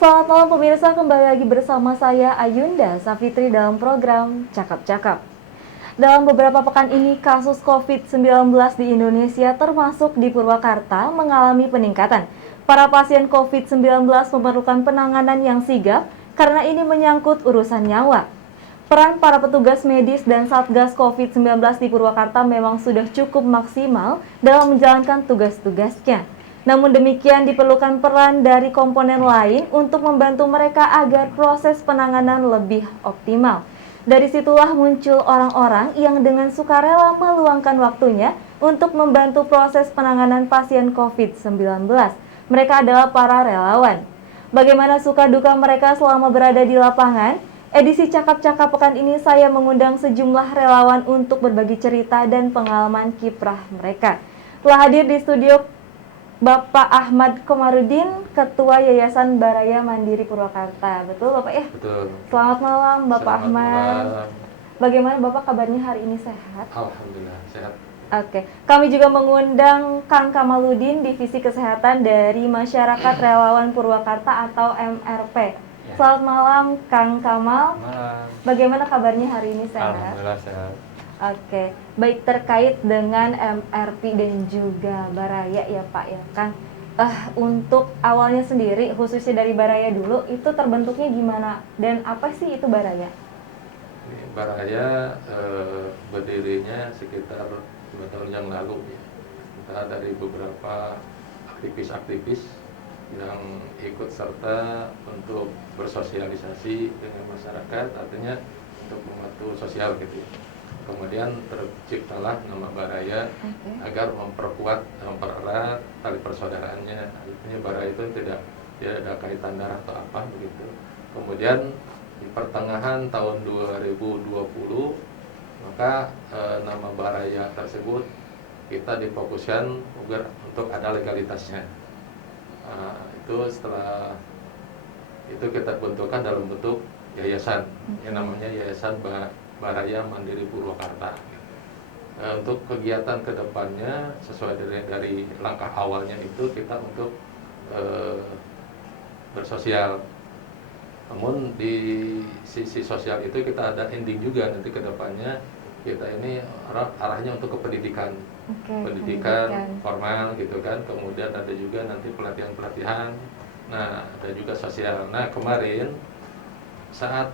Selamat malam pemirsa, kembali lagi bersama saya Ayunda Safitri dalam program Cakap-Cakap. Dalam beberapa pekan ini, kasus COVID-19 di Indonesia termasuk di Purwakarta mengalami peningkatan. Para pasien COVID-19 memerlukan penanganan yang sigap karena ini menyangkut urusan nyawa. Peran para petugas medis dan Satgas COVID-19 di Purwakarta memang sudah cukup maksimal dalam menjalankan tugas-tugasnya. Namun demikian diperlukan peran dari komponen lain untuk membantu mereka agar proses penanganan lebih optimal. Dari situlah muncul orang-orang yang dengan sukarela meluangkan waktunya untuk membantu proses penanganan pasien COVID-19. Mereka adalah para relawan. Bagaimana suka duka mereka selama berada di lapangan? Edisi Cakap-Cakap pekan ini saya mengundang sejumlah relawan untuk berbagi cerita dan pengalaman kiprah mereka. Telah hadir di studio Bapak Ahmad Komarudin, Ketua Yayasan Baraya Mandiri Purwakarta. Betul Bapak ya? Betul. Selamat malam Bapak Selamat Ahmad. malam. Bagaimana Bapak kabarnya hari ini, sehat? Alhamdulillah sehat. Oke, kami juga mengundang Kang Kamaludin, Divisi Kesehatan dari Masyarakat Relawan Purwakarta atau MRP. Ya. Selamat malam Kang Kamal. Malam. Bagaimana kabarnya hari ini, sehat? Alhamdulillah sehat. Oke, baik, terkait dengan MRP dan juga Baraya ya Pak ya Kang. Untuk awalnya sendiri, khususnya dari Baraya dulu, itu terbentuknya gimana dan apa sih itu Baraya? Ini Baraya berdirinya sekitar 2 tahun yang lalu ya. Kita dari beberapa aktivis-aktivis yang ikut serta untuk bersosialisasi dengan masyarakat, artinya untuk membantu sosial gitu ya. Kemudian terciptalah nama Baraya agar mempererat tali persaudaraannya. Artinya Baraya itu tidak ada kaitan darah atau apa begitu. Kemudian di pertengahan tahun 2020 maka nama Baraya tersebut kita difokuskan agar untuk ada legalitasnya. Itu setelah itu kita bentukkan dalam bentuk yayasan yang namanya Yayasan Baraya Mandiri Purwakarta. Untuk kegiatan kedepannya sesuai dari langkah awalnya itu kita untuk bersosial. Namun di sisi sosial itu kita ada ending juga nanti kedepannya kita ini arahnya untuk ke pendidikan. Pendidikan formal gitu kan. Kemudian ada juga nanti pelatihan-pelatihan. Nah, ada juga sosial. Nah, kemarin saat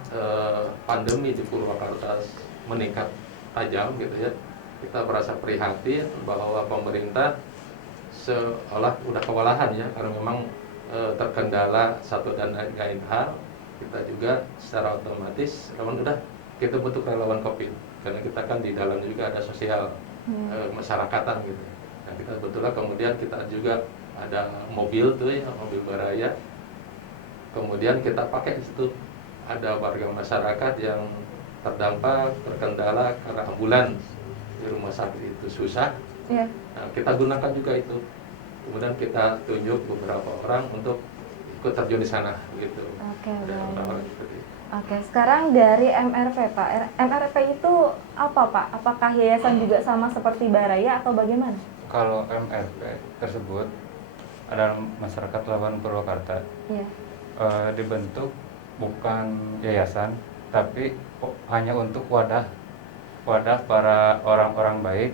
pandemi di Purwakarta meningkat tajam gitu ya, kita merasa prihatin bahwa pemerintah seolah udah kewalahan ya, karena memang terkendala satu dan lain hal. Kita juga secara otomatis udah kita bentuk relawan COVID, karena kita kan di dalam juga ada sosial masyarakatan gitu. Nah, kita betulnya kemudian kita juga ada mobil tuh ya, mobil Baraya. Kemudian kita pakai itu, ada warga masyarakat yang terdampak, terkendala karena ambulans di rumah sakit itu susah. Nah, kita gunakan juga itu. Kemudian kita tunjuk beberapa orang untuk ikut terjun di sana, gitu. Oke, sekarang dari MRP Pak. MRP itu apa Pak? Apakah yayasan juga sama seperti Baraya atau bagaimana? Kalau MRP tersebut adalah Masyarakat Relawan Purwakarta. Dibentuk bukan yayasan, tapi hanya untuk wadah para orang-orang baik,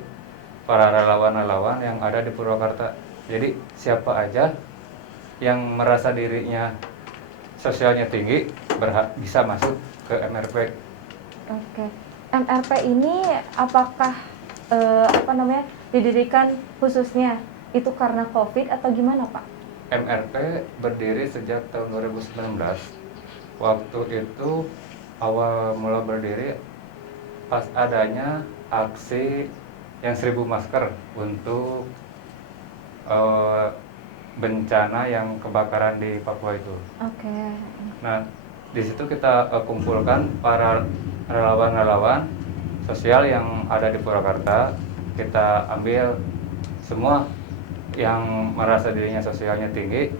para relawan-relawan yang ada di Purwakarta. Jadi siapa aja yang merasa dirinya sosialnya tinggi bisa masuk ke MRP. Oke. MRP ini apakah didirikan khususnya itu karena COVID atau gimana Pak? MRP berdiri sejak tahun 2019. Waktu itu awal mula berdiri pas adanya aksi yang 1000 masker untuk bencana yang kebakaran di Papua itu. Nah, di situ kita kumpulkan para relawan-relawan sosial yang ada di Purwakarta. Kita ambil semua yang merasa dirinya sosialnya tinggi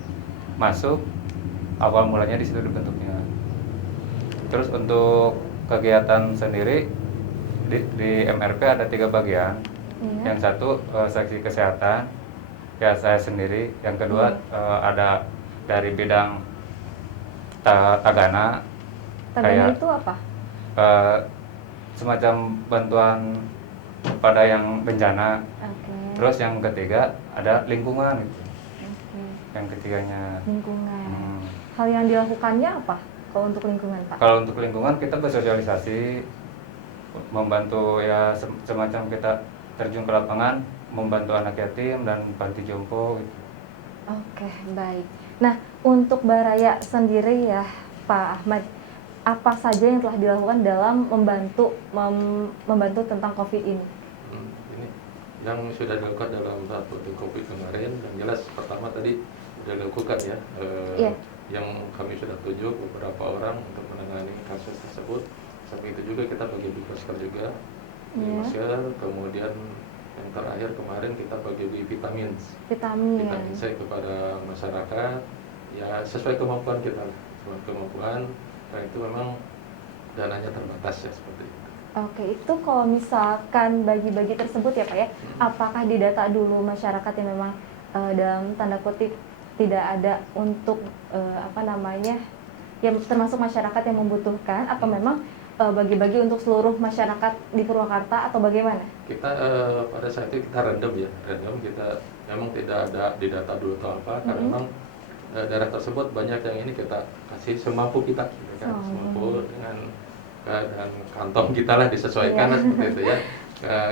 masuk. Awal mulanya di situ dibentuknya. Terus untuk kegiatan sendiri di MRP ada 3 bagian. Yang satu seksi kesehatan, ya saya sendiri. Yang kedua ada dari bidang Tagana. Tagana itu apa? Semacam bantuan pada yang bencana. Terus yang ketiga ada lingkungan gitu. Yang ketiganya lingkungan. Hal yang dilakukannya apa kalau untuk lingkungan, Pak? Kalau untuk lingkungan kita bersosialisasi, membantu ya semacam kita terjun ke lapangan, membantu anak yatim dan panti jompo gitu. Oke, baik. Nah, untuk Baraya sendiri ya, Pak Ahmad, apa saja yang telah dilakukan dalam membantu tentang COVID ini? Ini yang sudah dilakukan dalam saat COVID kemarin, yang jelas pertama tadi sudah dilakukan ya, yang kami sudah tunjuk beberapa orang untuk menangani kasus tersebut. Sampai itu juga kita bagi masker juga, masker, kemudian yang terakhir kemarin kita bagi vitamin C kepada masyarakat, ya sesuai kemampuan kita, sesuai kemampuan. Nah itu memang dananya terbatas ya seperti itu. Oke, itu kalau misalkan bagi-bagi tersebut ya Pak ya, apakah didata dulu masyarakat yang memang dalam tanda kutip tidak ada untuk yang termasuk masyarakat yang membutuhkan, atau memang bagi-bagi untuk seluruh masyarakat di Purwakarta atau bagaimana? Kita pada saat itu kita random kita memang tidak ada di data dulu atau apa, karena memang daerah tersebut banyak yang ini kita kasih semampu kita gitu kan, semampu dengan dan kantong kita lah disesuaikan seperti itu ya.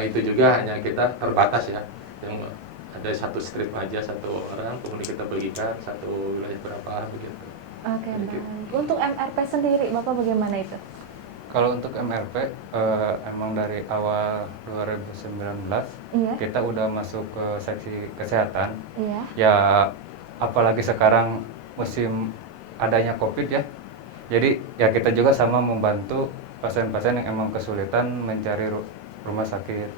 Itu juga hanya kita terbatas ya, yang ada satu strip aja satu orang, kemudian kita bagikan satu wilayah berapa begitu. Oke, baik. Untuk MRP sendiri Bapak bagaimana itu? Kalau untuk MRP emang dari awal 2019 kita udah masuk ke seksi kesehatan. Ya apalagi sekarang musim adanya COVID ya. Jadi ya kita juga sama membantu pasien-pasien yang emang kesulitan mencari rumah sakit.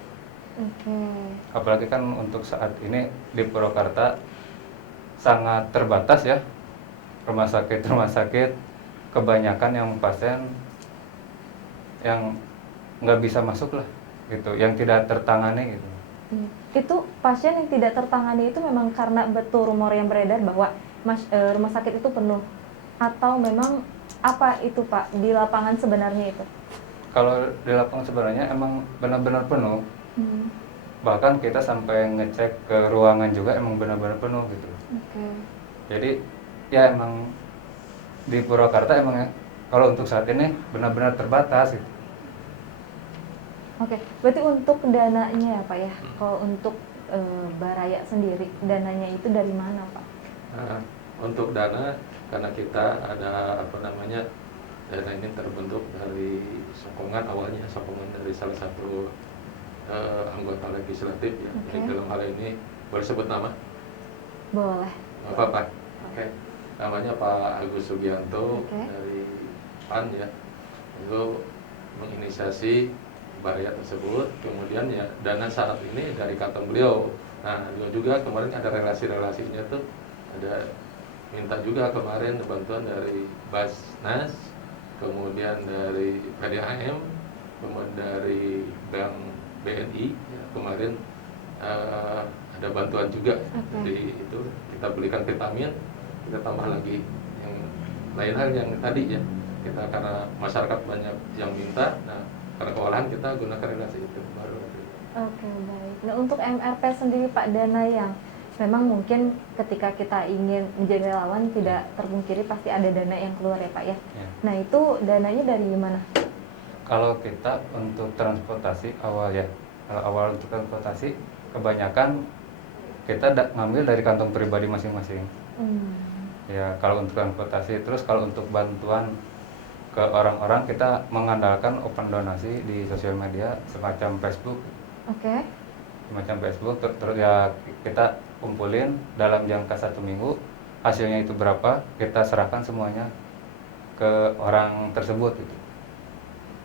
Apalagi kan untuk saat ini di Purwakarta sangat terbatas ya rumah sakit, kebanyakan yang pasien yang nggak bisa masuk lah gitu, yang tidak tertangani gitu. Itu pasien yang tidak tertangani itu memang karena betul rumor yang beredar bahwa rumah sakit itu penuh, atau memang apa itu Pak di lapangan sebenarnya itu? Kalau di lapangan sebenarnya emang benar-benar penuh. Bahkan kita sampai ngecek ke ruangan juga emang benar-benar penuh gitu. Jadi ya emang di Purwakarta emang ya, kalau untuk saat ini benar-benar terbatas gitu. Berarti untuk dananya ya Pak ya, kalau untuk Baraya sendiri dananya itu dari mana Pak? Untuk dana, karena kita ada dana ini terbentuk dari sokongan awalnya, sokongan dari salah satu anggota legislatif ya. Jadi dalam hal ini boleh sebut nama? Boleh. Pak. Namanya Pak Agus Sugianto dari PAN ya. Itu menginisiasi Baraya tersebut, kemudian ya dana saat ini dari kantong beliau. Nah, beliau juga kemarin ada relasi-relasinya tuh, ada minta juga kemarin bantuan dari Basnas, kemudian dari PDAM, kemudian dari Bank BNI ya, kemarin ada bantuan juga. Jadi itu kita belikan vitamin, kita tambah lagi yang lain hal yang tadi ya, kita karena masyarakat banyak yang minta, nah karena kewalahan kita gunakan relasi itu baru. Baik. Nah untuk MRP sendiri Pak, dana yang memang mungkin ketika kita ingin menjadi relawan tidak terpungkiri pasti ada dana yang keluar ya Pak ya. Nah itu dananya dari mana? Kalau kita untuk transportasi awal untuk transportasi kebanyakan kita ngambil dari kantong pribadi masing-masing. Ya kalau untuk transportasi, terus kalau untuk bantuan ke orang-orang kita mengandalkan open donasi di sosial media semacam Facebook. Semacam Facebook, terus ya kita kumpulin dalam jangka 1 minggu, hasilnya itu berapa kita serahkan semuanya ke orang tersebut gitu.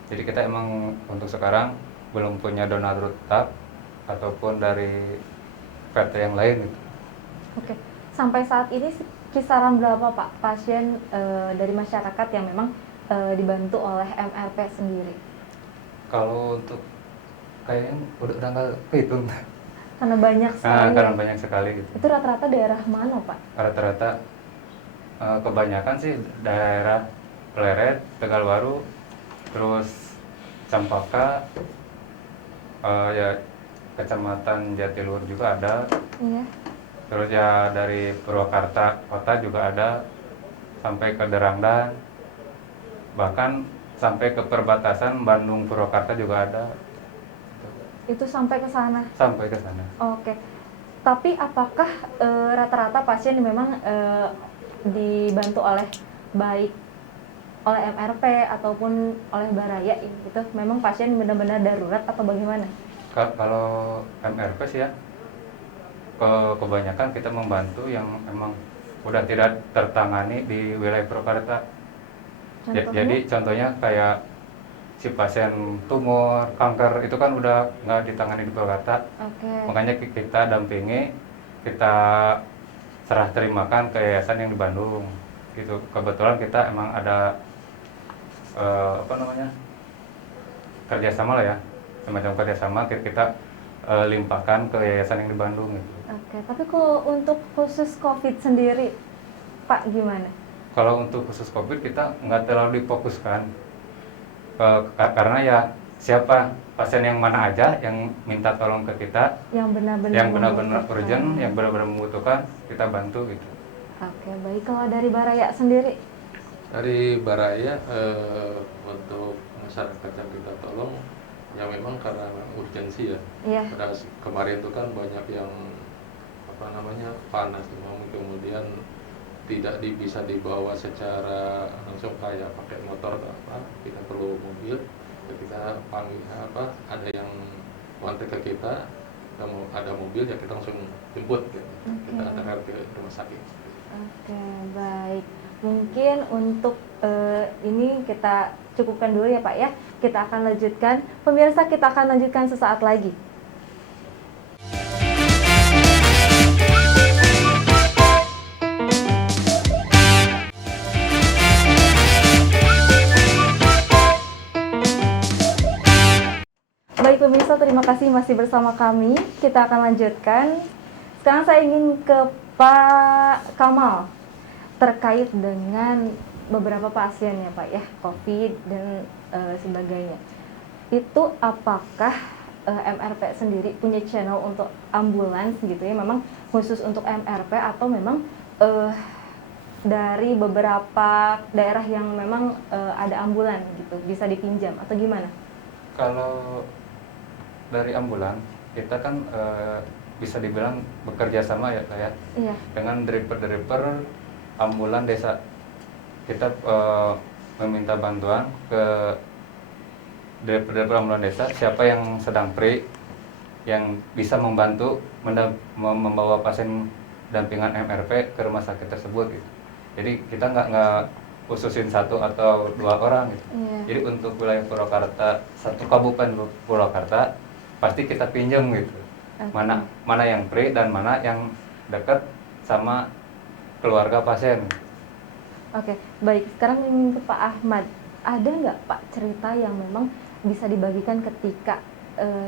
Jadi kita emang untuk sekarang belum punya donatur tetap ataupun dari PT yang lain gitu. Sampai saat ini kisaran berapa Pak pasien dari masyarakat yang memang dibantu oleh MRP sendiri? Kalau untuk kayaknya udah nggak kehitung. Karena banyak sekali. Karena banyak sekali gitu. Itu rata-rata daerah mana Pak? Rata-rata kebanyakan sih daerah Pleret, Tegalwaru, terus Campaka, ya Kecamatan Jatiluhur juga ada. Iya. Terus ya dari Purwakarta kota juga ada, sampai ke Derangdan, bahkan sampai ke perbatasan Bandung Purwakarta juga ada. Itu sampai ke sana. Sampai ke sana. Oke. Tapi apakah rata-rata pasien memang dibantu oleh baik oleh MRP ataupun oleh Baraya gitu? Memang pasien benar-benar darurat atau bagaimana? Kalau MRP sih ya, kebanyakan kita membantu yang memang udah tidak tertangani di wilayah Purwakarta. Jadi contohnya kayak si pasien tumor, kanker itu kan udah nggak ditangani di Purwakarta. Makanya kita dampingi, kita serah terimakan ke yayasan yang di Bandung. Gitu. Kebetulan kita emang ada kerjasama lah ya, semacam kerjasama kita limpahkan ke yayasan yang di Bandung. Gitu. Tapi kalau untuk khusus COVID sendiri, Pak gimana? Kalau untuk khusus COVID kita nggak terlalu difokuskan, karena ya siapa pasien yang mana aja yang minta tolong ke kita, yang benar-benar urgent, yang benar-benar membutuhkan, kita bantu gitu. Oke, baik. Kalau dari Baraya sendiri? Dari Baraya untuk masyarakat yang kita tolong, ya memang karena urgensi ya. Iya. Pada kemarin itu kan banyak yang panas, kemudian tidak bisa dibawa secara langsung kayak pakai motor atau apa, kita perlu mobil. Kita panggil ada yang kontak ke kita, ada mobil ya kita langsung jemput gitu. Kita antar ke rumah sakit. Oke, baik. Mungkin untuk ini kita cukupkan dulu ya Pak ya. Kita akan lanjutkan. Pemirsa, kita akan lanjutkan sesaat lagi. Baik pemirsa, terima kasih masih bersama kami. Kita akan lanjutkan. Sekarang saya ingin ke Pak Kamal terkait dengan beberapa pasien ya Pak ya, COVID dan sebagainya. Itu apakah MRP sendiri punya channel untuk ambulans gitu ya, memang khusus untuk MRP atau memang dari beberapa daerah yang memang ada ambulan gitu bisa dipinjam atau gimana? Kalau dari ambulan kita kan bisa dibilang bekerja sama ya kayak iya. Dengan driver ambulan desa. Kita meminta bantuan ke driver ambulan desa, siapa yang sedang free yang bisa membantu membawa pasien dampingan MRP ke rumah sakit tersebut gitu. Jadi kita nggak khususin satu atau dua orang gitu. Iya. Jadi untuk wilayah Purwakarta, satu kabupaten Purwakarta pasti kita pinjam gitu. Mana yang free dan mana yang dekat sama keluarga pasien. Oke, baik. Sekarang ingin ke Pak Ahmad. Ada nggak Pak cerita yang memang bisa dibagikan ketika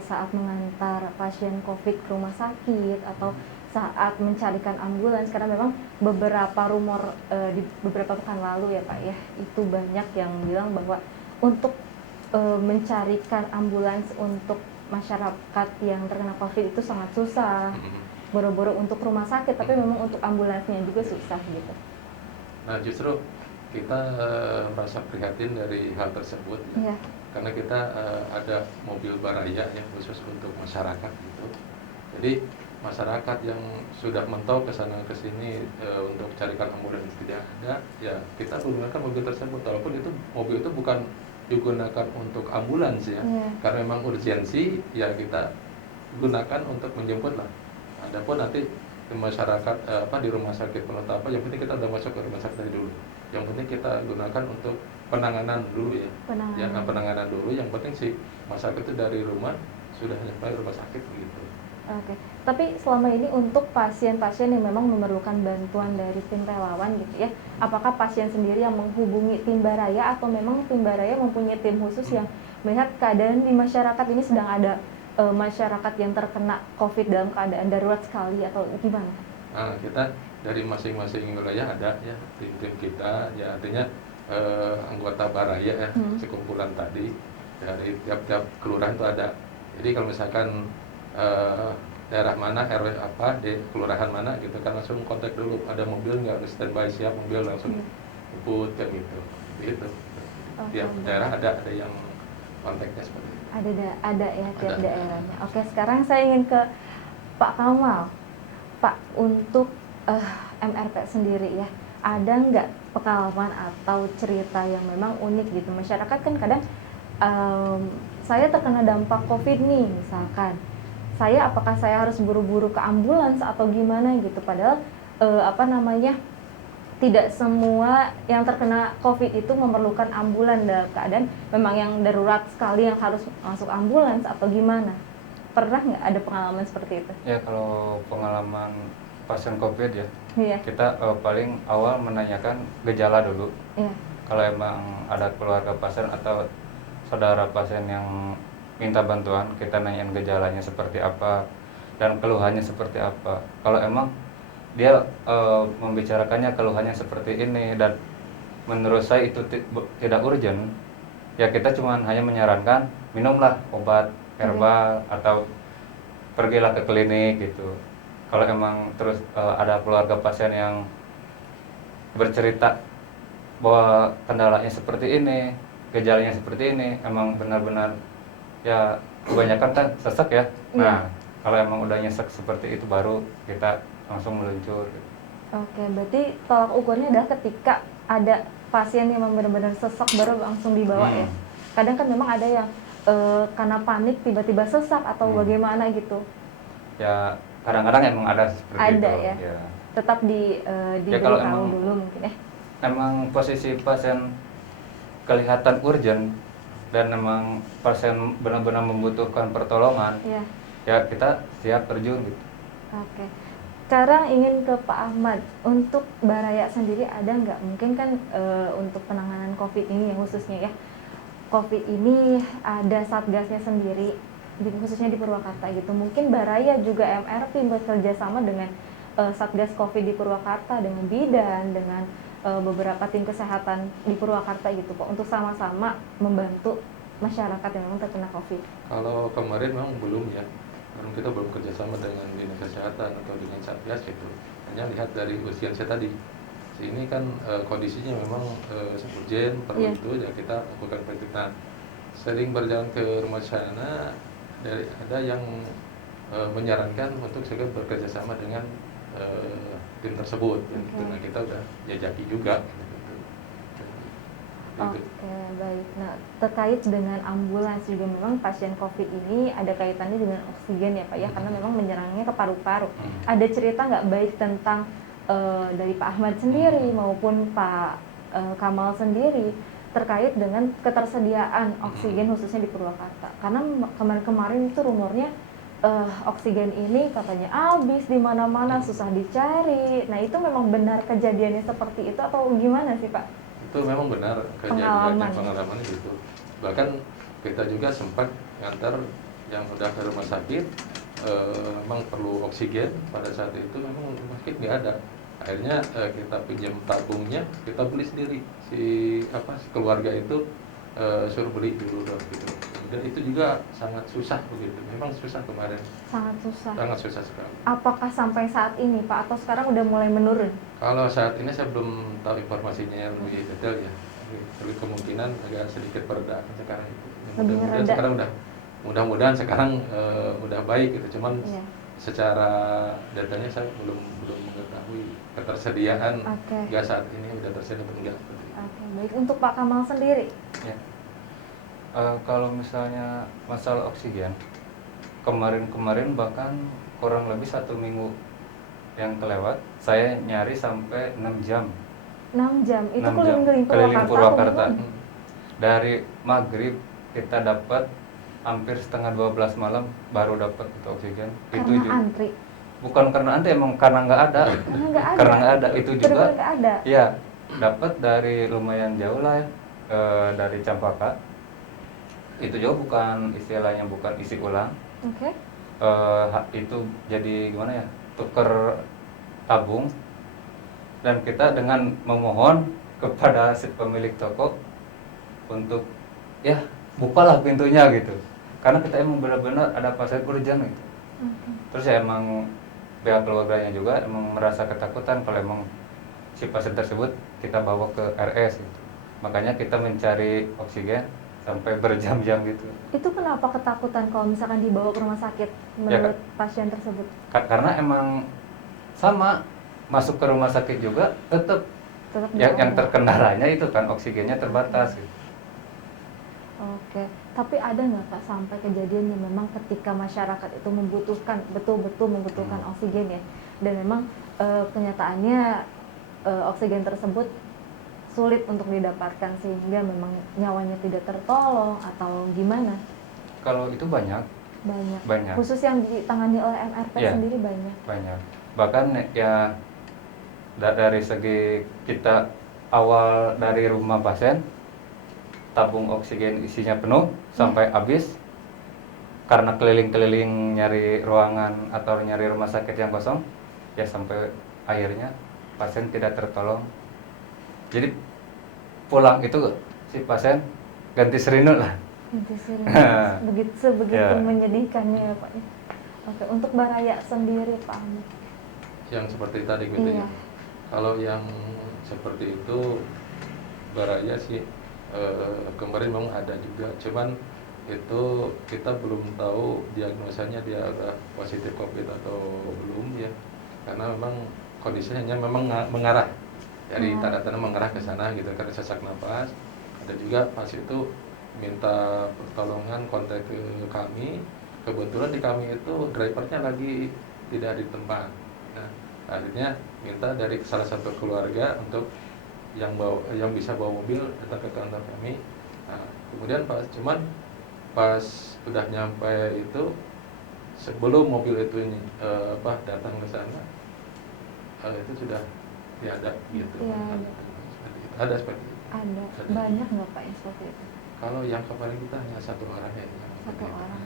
saat mengantar pasien COVID ke rumah sakit atau saat mencarikan ambulans? Karena memang beberapa rumor di beberapa pekan lalu ya Pak ya, itu banyak yang bilang bahwa untuk mencarikan ambulans untuk masyarakat yang terkena COVID itu sangat susah. Boro-boro untuk rumah sakit, tapi memang untuk ambulansnya juga susah gitu. Nah justru kita merasa prihatin dari hal tersebut, ya. Karena kita ada mobil Baraya yang khusus untuk masyarakat gitu. Jadi masyarakat yang sudah mentok ke sana ke sini untuk carikan ambulans tidak ada, ya kita menggunakan mobil tersebut. Walaupun itu mobil itu bukan digunakan untuk ambulans ya, karena memang urgensi ya kita gunakan untuk menjemput lah. Adapun nanti di masyarakat di rumah sakit penetap, yang penting kita udah masuk ke rumah sakit dari dulu. Yang penting kita gunakan untuk penanganan dulu ya. Penanganan dulu. Yang penting sih masyarakat itu dari rumah sudah sampai rumah sakit begitu. Oke. Tapi selama ini untuk pasien-pasien yang memang memerlukan bantuan dari tim relawan gitu ya, apakah pasien sendiri yang menghubungi tim Baraya atau memang tim Baraya mempunyai tim khusus yang melihat keadaan di masyarakat ini sedang ada masyarakat yang terkena COVID dalam keadaan darurat sekali atau gimana? Nah, kita dari masing-masing wilayah ada ya tim kita ya, artinya anggota Baraya ya, sekumpulan tadi dari tiap-tiap kelurahan itu ada. Jadi kalau misalkan daerah mana, RW apa, di kelurahan mana gitu kan, langsung kontak dulu, ada mobil nggak, standby siap mobil, langsung jemput kan gitu. Gitu. Tiap daerah ada yang kontaknya seperti itu. Ada ya tiap daerahnya. Oke, sekarang saya ingin ke Pak Kamal. Pak, untuk MRP sendiri ya, ada nggak pengalaman atau cerita yang memang unik gitu? Masyarakat kan kadang saya terkena dampak COVID nih misalkan. Apakah saya harus buru-buru ke ambulans atau gimana gitu? Padahal tidak semua yang terkena COVID itu memerlukan ambulans, dalam keadaan memang yang darurat sekali yang harus masuk ambulans atau gimana? Pernah nggak ada pengalaman seperti itu? Ya, kalau pengalaman pasien COVID ya, Iya. kita paling awal menanyakan gejala dulu. Iya. Kalau emang ada keluarga pasien atau saudara pasien yang minta bantuan, kita nanyain gejalanya seperti apa dan keluhannya seperti apa. Kalau emang dia membicarakannya keluhannya seperti ini dan menurut saya itu tidak urgent, ya kita cuma hanya menyarankan minumlah obat herbal atau pergilah ke klinik gitu. Kalau emang terus ada keluarga pasien yang bercerita bahwa kendalanya seperti ini, gejalanya seperti ini, emang benar-benar ya kebanyakan kan sesek ya. Nah, kalau emang udah nyesek seperti itu baru kita langsung meluncur. Oke, berarti tolak ukurnya adalah ketika ada pasien yang benar-benar sesek baru langsung dibawa ya. Kadang kan memang ada yang karena panik tiba-tiba sesak atau bagaimana gitu. Ya, kadang-kadang emang ada seperti itu. Ada ya. Tetap diberitahu dulu mungkin Emang posisi pasien kelihatan urgent dan memang pasien benar-benar membutuhkan pertolongan, ya kita siap terjun gitu. Oke. Sekarang ingin ke Pak Ahmad, untuk Baraya sendiri ada nggak mungkin kan untuk penanganan COVID ini khususnya ya, COVID ini ada satgasnya sendiri, khususnya di Purwakarta gitu. Mungkin Baraya juga MRP bekerja sama dengan satgas COVID di Purwakarta, dengan bidan, dengan beberapa tim kesehatan di Purwakarta gitu Pak, untuk sama-sama membantu masyarakat yang memang terkena COVID. Kalau kemarin memang belum ya, karena kita belum kerjasama dengan dinas kesehatan atau dengan satgas gitu. Hanya lihat dari usia saya tadi, ini kan kondisinya memang urgent, perlu itu ya kita lakukan penelitian. Sering berjalan ke rumah sana, ada yang menyarankan untuk segera bekerja sama dengan tim tersebut. Gitu. Nah, kita udah jajaki juga. Gitu. Oke, baik. Nah, terkait dengan ambulans juga memang pasien COVID ini ada kaitannya dengan oksigen ya Pak ya, karena memang menyerangnya ke paru-paru. Ada cerita nggak baik tentang dari Pak Ahmad sendiri maupun Pak Kamal sendiri terkait dengan ketersediaan oksigen khususnya di Purwakarta? Karena kemarin-kemarin itu rumornya oksigen ini katanya habis di mana-mana, susah dicari. Nah, itu memang benar kejadiannya seperti itu atau gimana sih Pak? Itu memang benar kejadiannya, pengalamannya gitu. Bahkan kita juga sempat ngantar yang udah ke rumah sakit, memang perlu oksigen, pada saat itu memang rumah sakit nggak ada. Akhirnya kita pinjam tabungnya, kita beli sendiri. Si keluarga itu suruh beli dulu dong gitu. Dan itu juga sangat susah begitu. Memang susah kemarin. Sangat susah. Sangat susah sekali. Apakah sampai saat ini Pak atau sekarang udah mulai menurun? Kalau saat ini saya belum tahu informasinya yang lebih detail ya. Tapi kemungkinan agak sedikit bereda sekarang itu. Mudah-mudahan sekarang mudah-mudahan sekarang udah baik gitu. Cuman secara datanya saya belum mengetahui ketersediaan gas saat ini udah tersedia atau enggak. Oke, baik. Untuk Pak Kamal sendiri? Ya. Kalau misalnya masalah oksigen, kemarin bahkan kurang lebih 1 minggu yang kelewat, saya nyari sampai 6 jam. 6 jam? Itu 6 jam. keliling Purwakarta. Dari maghrib kita dapat hampir setengah 12 malam baru dapat itu oksigen. Karena itu juga antri? Bukan karena antri, emang karena nggak ada. Karena nggak ada. Itu juga. Nggak ada. Ya, dapat dari lumayan jauh lah ya, dari Campaka. Itu juga bukan istilahnya bukan isi ulang. Oke. Itu jadi gimana ya, tuker tabung dan kita dengan memohon kepada si pemilik toko untuk ya bukalah pintunya gitu, karena kita emang benar-benar ada pasien urgent gitu. Terus ya emang pihak keluarganya juga emang merasa ketakutan kalau emang si pasien tersebut kita bawa ke RS gitu. Makanya kita mencari oksigen sampai berjam-jam gitu. Itu kenapa ketakutan kalau misalkan dibawa ke rumah sakit menurut pasien tersebut? Karena emang sama, masuk ke rumah sakit juga tetap yang terkendalanya itu kan oksigennya terbatas gitu. Oke, tapi ada nggak Pak sampai kejadian yang memang ketika masyarakat itu membutuhkan, betul-betul membutuhkan oksigen ya, dan memang kenyataannya oksigen tersebut sulit untuk didapatkan sehingga memang nyawanya tidak tertolong atau gimana? Kalau itu banyak. Khusus yang ditangani oleh MRP sendiri banyak. Bahkan ya dari segi kita awal dari rumah pasien, tabung oksigen isinya penuh sampai habis, karena keliling-keliling nyari ruangan atau nyari rumah sakit yang kosong, ya sampai akhirnya pasien tidak tertolong. Jadi pulang itu si pasien ganti serinut lah. Begitu menyedihkannya ya Pak. Oke, untuk Baraya sendiri Pak Ahmad. Yang seperti tadi gitu ya. Kalau yang seperti itu Baraya sih kemarin memang ada juga, cuman itu kita belum tahu diagnosanya dia udah positif COVID atau belum ya, karena memang kondisinya memang mengarah dari tanda-tanda mengarah ke sana gitu, karena sesak napas. Ada juga pas itu minta pertolongan kontak ke kami, kebetulan di kami itu drivernya lagi tidak di tempat. Nah, akhirnya minta dari salah satu keluarga untuk yang bisa bawa mobil datang ke kantor kami. Nah, kemudian pas udah nyampe itu, sebelum mobil itu datang ke sana, itu sudah tiada gitu. Ada seperti itu. Ada. Banyak nggak Pak yang seperti itu? Kalau yang kemarin kita hanya satu orang ya. Satu orang.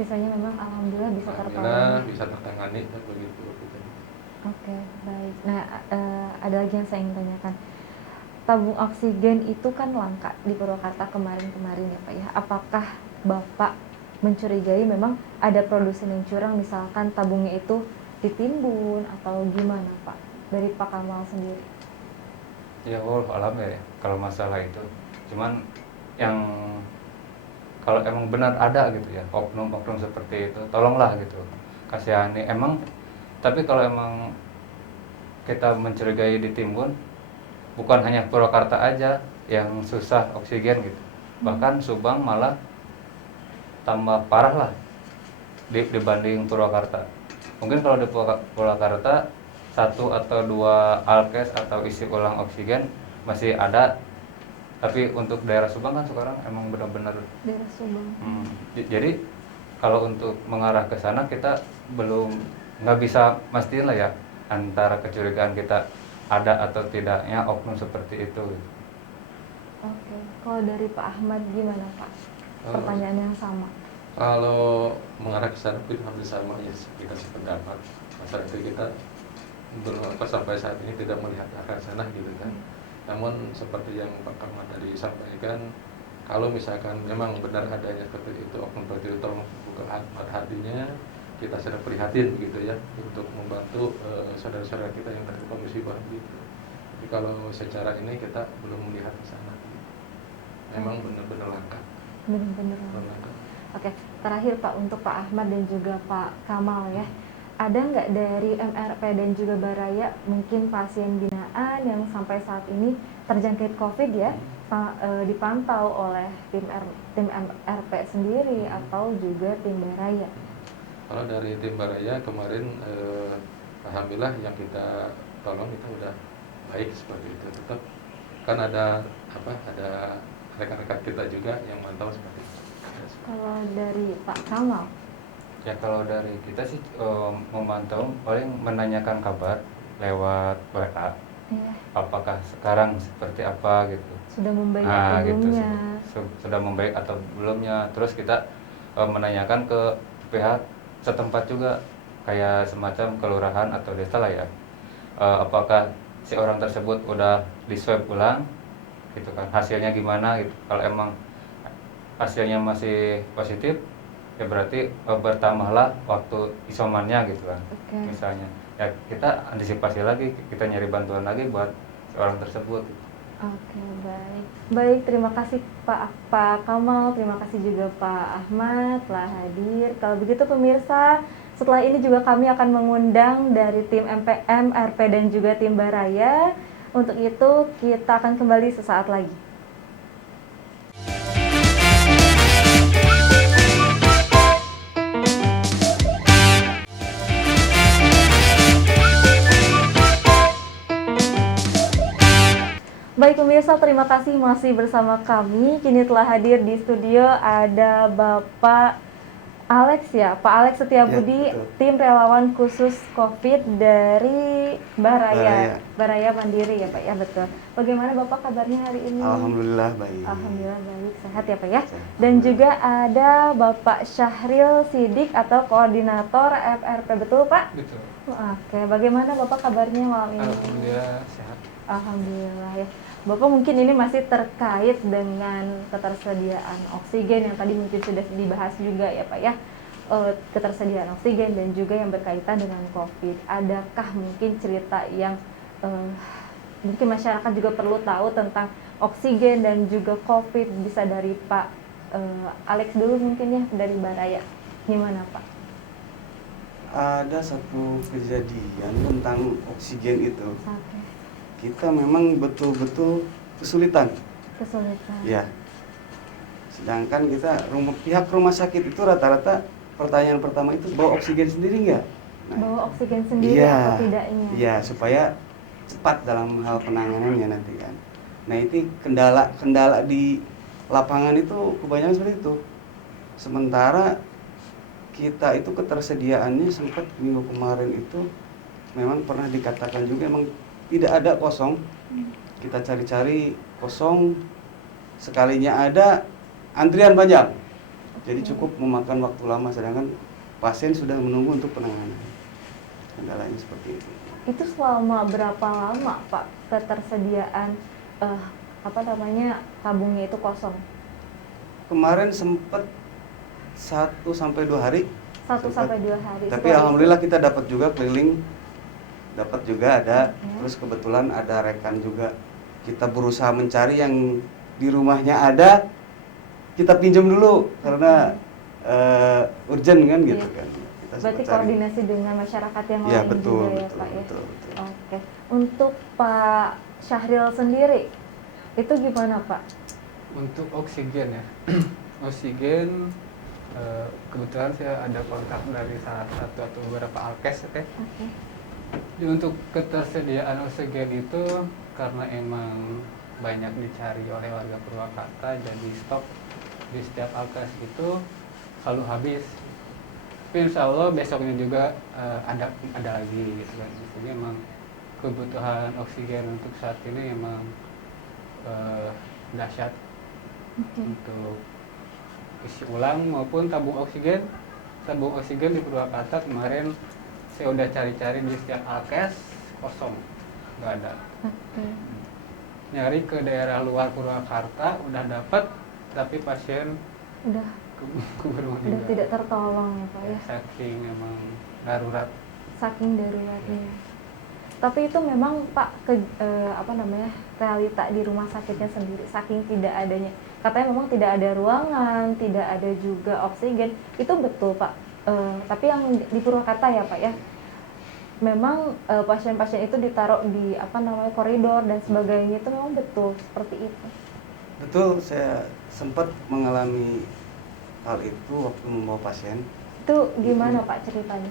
Sisanya memang alhamdulillah bisa tertolong. Alhamdulillah bisa tertangani begitu. Oke, baik. Nah, ada lagi yang saya ingin tanyakan. Tabung oksigen itu kan langka di Purwakarta kemarin-kemarin ya Pak ya. Apakah Bapak mencurigai memang ada produsen yang curang, misalkan tabungnya itu ditimbun atau gimana Pak? Dari Pak Kamal sendiri. Ya alam ya kalau masalah itu. Cuman yang kalau emang benar ada gitu ya oknum-oknum seperti itu, tolonglah gitu. Kasihani emang. Tapi kalau emang kita mencurigai ditimbun, bukan hanya Purwakarta aja yang susah oksigen gitu. Bahkan Subang malah tambah parah lah dibanding Purwakarta. Mungkin kalau di Purwakarta 1 atau 2 alkes atau isi ulang oksigen masih ada, tapi untuk daerah Subang kan sekarang emang benar-benar daerah Subang. Jadi kalau untuk mengarah ke sana kita belum nggak bisa mastiin lah ya antara kecurigaan kita ada atau tidaknya oknum seperti itu. Oke, kalau dari Pak Ahmad gimana Pak? Pertanyaan yang sama. Kalau mengarah ke sana pun hampir sama ya, kita sependapat. Masalah itu kita sampai saat ini tidak melihat arah sana gitu kan. Namun seperti yang Pak Kamal tadi sampaikan, kalau misalkan memang benar adanya seperti itu oknum seperti itu, tolong buka hatinya. Kita sedang prihatin gitu ya untuk membantu saudara-saudara kita yang terkena musibah gitu. Tapi kalau secara ini kita belum melihat ke sana. Memang benar-benar langka. Benar-benar langka. Oke, terakhir Pak untuk Pak Ahmad dan juga Pak Kamal ya. Ada nggak dari MRP dan juga Baraya mungkin pasien binaan yang sampai saat ini terjangkit COVID ya, dipantau oleh tim MRP sendiri atau juga tim Baraya? Kalau dari tim Baraya kemarin alhamdulillah yang kita tolong itu udah baik seperti itu. Tetap kan ada rekan-rekan kita juga yang mantau seperti itu. Kalau dari Pak Kamal? Ya kalau dari kita sih memantau paling menanyakan kabar lewat WA. Iya. Apakah sekarang seperti apa gitu. Sudah membaik atau belumnya? Gitu. Sudah membaik atau belumnya. Terus kita menanyakan ke pihak setempat juga, kayak semacam kelurahan atau desa lah ya, apakah si orang tersebut udah di swab ulang gitu kan, hasilnya gimana gitu. Kalau emang hasilnya masih positif, ya berarti bertambahlah waktu isomannya gitu kan. Misalnya ya kita antisipasi lagi, kita nyari bantuan lagi buat si orang tersebut. Oke, baik. Baik, terima kasih Pak Kamal, terima kasih juga Pak Ahmad telah hadir. Kalau begitu pemirsa, setelah ini juga kami akan mengundang dari tim MPM, RP dan juga tim Baraya. Untuk itu kita akan kembali sesaat lagi. Baik pemirsa, terima kasih masih bersama kami. Kini telah hadir di studio ada Bapak Alex ya, Pak Alex Setiabudi, Ya, tim relawan khusus COVID dari Baraya Mandiri ya Pak ya, betul. Bagaimana Bapak kabarnya hari ini? Alhamdulillah baik. Alhamdulillah baik, sehat ya Pak ya. Dan juga ada Bapak Syahril Sidik atau Koordinator FRP, betul Pak? Betul. Oke, bagaimana Bapak kabarnya malam ini? Alhamdulillah sehat. Alhamdulillah ya. Bapak mungkin ini masih terkait dengan ketersediaan oksigen yang tadi mungkin sudah dibahas juga ya Pak ya. Ketersediaan oksigen dan juga yang berkaitan dengan COVID. Adakah mungkin cerita yang mungkin masyarakat juga perlu tahu tentang oksigen dan juga COVID? Bisa dari Pak Alex dulu mungkin ya, dari Baraya. Gimana Pak? Ada satu kejadian tentang oksigen itu. Oke. Kita memang betul-betul kesulitan. Kesulitan. Ya. Sedangkan pihak rumah sakit itu rata-rata pertanyaan pertama itu bawa oksigen sendiri nggak? Nah, bawa oksigen sendiri iya, atau tidaknya? Iya, supaya cepat dalam hal penanganannya nanti kan. Nah, itu kendala di lapangan itu kebanyakan seperti itu. Sementara kita itu ketersediaannya sempat minggu kemarin itu memang pernah dikatakan juga memang tidak ada kosong. Kita cari-cari kosong, sekalinya ada antrian panjang. Jadi cukup memakan waktu lama, sedangkan pasien sudah menunggu untuk penanganan. Kendalanya seperti itu. Itu selama berapa lama Pak ketersediaan tabungnya itu kosong? Kemarin sempat 1 sampai 2 hari. 1 sampai 2 hari. Tapi alhamdulillah kita dapat juga keliling, dapat juga ada. Terus kebetulan ada rekan juga. Kita berusaha mencari yang di rumahnya ada, kita pinjam dulu karena urgent kan gitu kan. Kita berarti koordinasi dengan masyarakat yang ya, lain betul, juga ya betul, Pak ya. Betul. Oke. Untuk Pak Syahril sendiri itu gimana Pak? Untuk oksigen ya, oksigen kebetulan saya ada kontak dari salah satu atau beberapa alkes ya. Okay. Jadi untuk ketersediaan oksigen itu karena emang banyak dicari oleh warga Purwakarta, jadi stok di setiap alkes itu selalu habis. Tapi insya Allah besoknya juga ada lagi gitu kan. Jadi emang kebutuhan oksigen untuk saat ini emang dahsyat. Untuk isi ulang maupun tabung oksigen di Purwakarta kemarin saya udah cari-cari di setiap alkes kosong, nggak ada. Nyari ke daerah luar Purwakarta udah dapat, tapi pasien udah tidak tertolong ya Pak ya. Saking emang darurat. Saking daruratnya. Tapi itu memang Pak realita di rumah sakitnya sendiri, saking tidak adanya, katanya memang tidak ada ruangan, tidak ada juga oksigen, itu betul Pak. Tapi yang di Purwakarta ya Pak ya, memang pasien-pasien itu ditaruh di koridor dan sebagainya, itu memang betul seperti itu. Betul, saya sempat mengalami hal itu waktu membawa pasien. Itu gimana Pak ceritanya?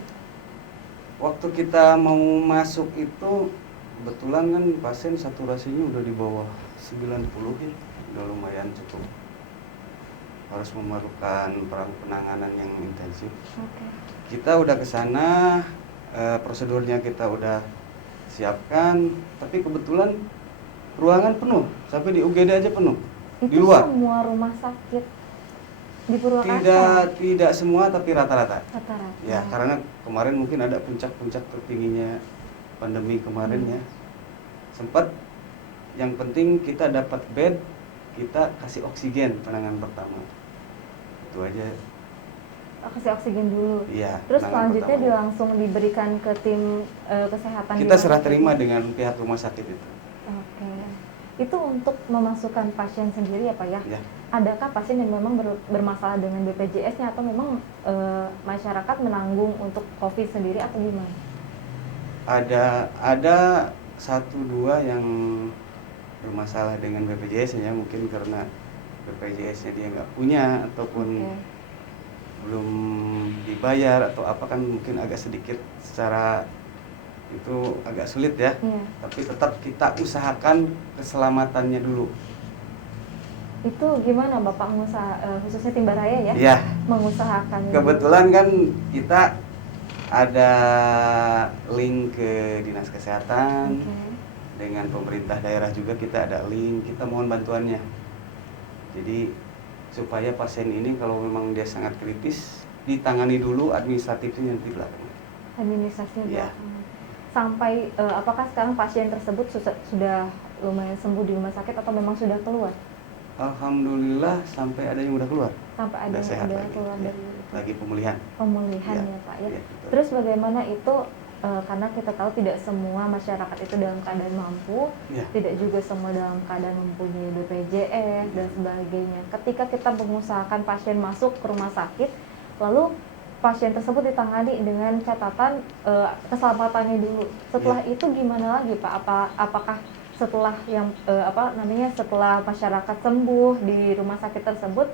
Waktu kita mau masuk itu kebetulan kan pasien saturasinya udah di bawah 90 ya, udah lumayan cukup. Harus memerlukan penanganan yang intensif. Okay. Kita udah ke sana, prosedurnya kita udah siapkan, tapi kebetulan ruangan penuh, sampai di UGD aja penuh. Itu di luar. Semua rumah sakit di Purwakarta? Tidak semua, tapi rata-rata. Rata-rata. Ya, karena kemarin mungkin ada puncak-puncak tertingginya pandemi kemarin ya. sempat yang penting kita dapat bed, kita kasih oksigen penanganan pertama. Itu aja. Kasih oksigen dulu. Iya. Terus selanjutnya langsung diberikan ke tim kesehatan. Kita serah terima dengan pihak rumah sakit itu. Oke. Itu untuk memasukkan pasien sendiri ya Pak ya? Ya. Adakah pasien yang memang bermasalah dengan BPJS-nya atau memang masyarakat menanggung untuk COVID sendiri atau gimana? Ada 1-2 yang bermasalah dengan BPJS-nya, mungkin karena BPJS-nya dia nggak punya ataupun belum dibayar atau apa, kan mungkin agak sedikit secara itu agak sulit ya. Tapi tetap kita usahakan keselamatannya dulu. Itu gimana Bapak khususnya tim Baraya ya? Iya. Mengusahakan. Kebetulan kan kita ada link ke Dinas Kesehatan. Dengan pemerintah daerah juga kita ada link, kita mohon bantuannya. Jadi supaya pasien ini kalau memang dia sangat kritis ditangani dulu, administratifnya nanti belakangan. Administrasinya ya. Sampai apakah sekarang pasien tersebut sudah lumayan sembuh di rumah sakit atau memang sudah keluar? Alhamdulillah sampai ada yang udah keluar. Sampai ada yang udah keluar dari lagi pemulihan. Pemulihan ya Pak ya. Ya, terus bagaimana itu karena kita tahu tidak semua masyarakat itu dalam keadaan mampu, tidak juga semua dalam keadaan mempunyai BPJS dan sebagainya. Ketika kita mengusahakan pasien masuk ke rumah sakit, lalu pasien tersebut ditangani dengan catatan keselamatannya dulu. Setelah itu gimana lagi Pak? Apakah setelah setelah masyarakat sembuh di rumah sakit tersebut,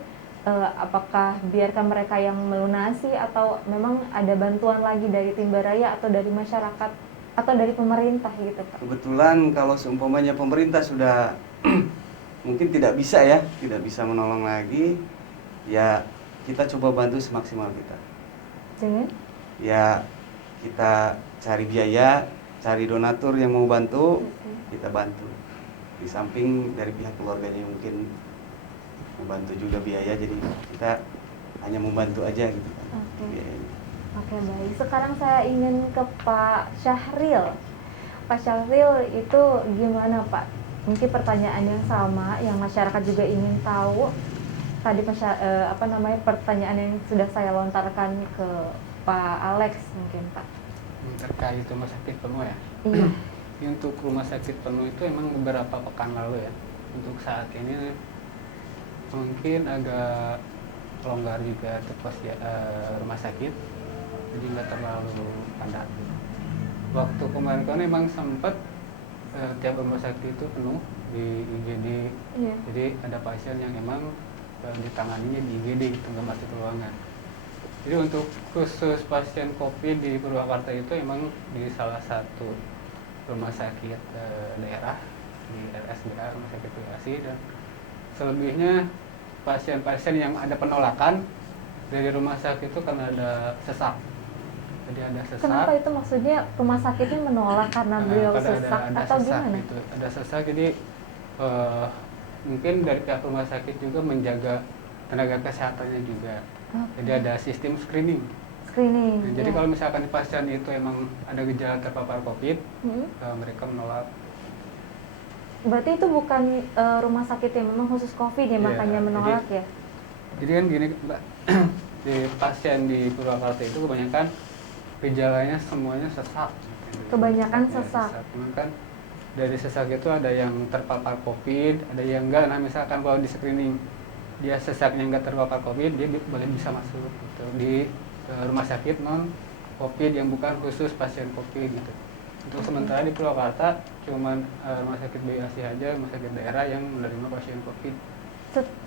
apakah biarkan mereka yang melunasi atau memang ada bantuan lagi dari tim Baraya atau dari masyarakat atau dari pemerintah gitu Pak? Kebetulan kalau seumpamanya pemerintah sudah mungkin tidak bisa menolong lagi, ya kita coba bantu semaksimal kita. Dengan? Ya kita cari biaya, cari donatur yang mau bantu, kita bantu. Di samping dari pihak keluarganya mungkin membantu juga biaya, jadi kita hanya membantu aja gitu kan. Oke, baik. Sekarang saya ingin ke Pak Syahril. Pak Syahril itu gimana Pak? Mungkin pertanyaan yang sama yang masyarakat juga ingin tahu. Tadi pertanyaan yang sudah saya lontarkan ke Pak Alex mungkin Pak. Terkait rumah sakit penuh ya? Iya. Untuk rumah sakit penuh itu emang beberapa pekan lalu ya. Untuk saat ini mungkin agak longgar juga untuk rumah sakit, jadi nggak terlalu padat. Waktu kemarin emang sempat tiap rumah sakit itu penuh di IGD, jadi ada pasien yang emang ditanganinya di IGD, itu nggak masuk ruangan. Jadi untuk khusus pasien COVID di Purwakarta itu emang di salah satu rumah sakit daerah di RSBA, Rumah Sakit Bekasi, dan selebihnya pasien-pasien yang ada penolakan dari rumah sakit itu karena ada sesak. Jadi ada sesak. Kenapa itu maksudnya rumah sakitnya menolak karena beliau sesak ada atau sesak, gimana? gitu. Ada sesak, jadi mungkin dari pihak rumah sakit juga menjaga tenaga kesehatannya juga. Jadi ada sistem screening. Nah, jadi kalau misalkan pasien itu emang ada gejala terpapar COVID, mereka menolak. Berarti itu bukan rumah sakit yang memang khusus COVID ya, makanya menolak ya? Jadi kan gini Mbak, di pasien di Purwakarta itu kebanyakan gejalanya semuanya sesak. Kebanyakan sesak. Kan dari sesak itu ada yang terpapar COVID, ada yang enggak. Nah misalkan kalau di screening dia sesaknya enggak terpapar COVID, dia boleh bisa masuk gitu, di rumah sakit non COVID yang bukan khusus pasien COVID gitu. Untuk sementara di Purwakarta cuman rumah sakit BAC aja, rumah sakit daerah yang menerima pasien COVID.